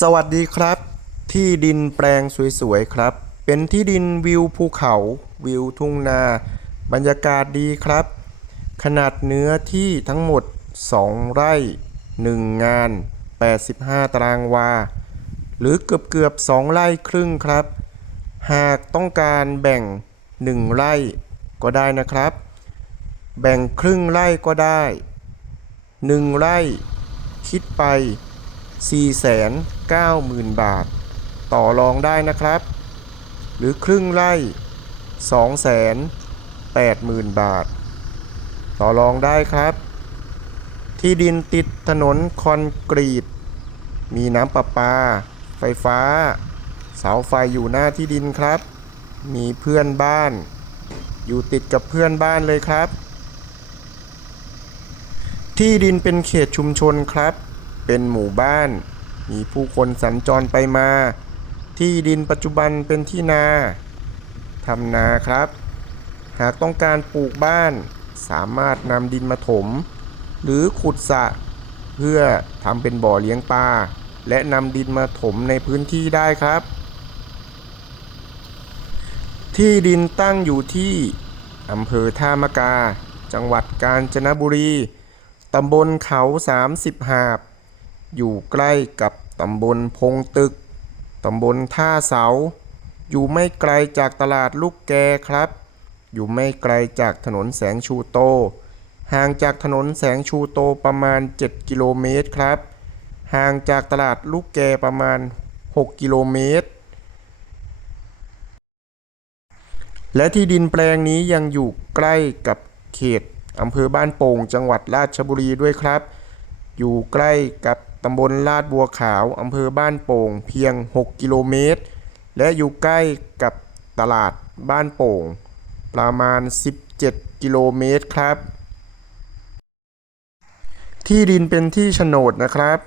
สวัสดีครับ ที่ดินแปลงสวยๆครับ เป็นที่ดินวิวภูเขา วิวทุ่งนา บรรยากาศดีครับ ขนาดเนื้อที่ทั้งหมด 2 ไร่ 1 งาน 85 ตารางวา หรือเกือบเกือบ2ไร่ครึ่งครับ หากต้องการแบ่ง 1 ไร่ก็ได้นะครับ แบ่งครึ่งไร่ก็ได้ 1 ไร่ คิดไป 490,000 บาท ต่อรองได้นะครับ หรือครึ่งไร่ 280,000 บาท ต่อรองได้ครับ ที่ดินติดถนนคอนกรีต มีน้ำประปา ไฟฟ้า เสาไฟอยู่หน้าที่ดินครับ มีเพื่อนบ้าน อยู่ติดกับเพื่อนบ้านเลยครับ ที่ดินเป็นเขตชุมชนครับ เป็นหมู่บ้าน มีผู้คนสัญจรไปมา ที่ดินปัจจุบันเป็นที่นาทำนาครับ หากต้องการปลูกบ้าน สามารถนำดินมาถม หรือขุดสระเพื่อทำเป็นบ่อเลี้ยงปลาและนำดินมาถมในพื้นที่ได้ครับ ที่ดินตั้งอยู่ที่อำเภอท่ามะกา จังหวัดกาญจนบุรี ตำบลเขา 30 หาบ อยู่ใกล้กับตำบลพงตึก ตำบลท่าเสา อยู่ไม่ไกลจากตลาดลูกแกครับ อยู่ไม่ไกลจากถนนแสงชูโต ห่างจากถนนแสงชูโตประมาณ 7 กิโลเมตรครับ ห่างจากตลาดลูกแกประมาณ 6 กิโลเมตร และที่ดินแปลงนี้ยังอยู่ใกล้กับเขตอำเภอบ้านโป่งจังหวัดราชบุรีด้วยครับ อยู่ใกล้กับ ตำบลลาดบัวขาว อำเภอบ้านโป่ง เพียง 6 กิโลเมตร และอยู่ใกล้กับตลาดบ้านโป่ง ประมาณ 17 กิโลเมตรครับ ที่ดินเป็นที่โฉนดนะครับ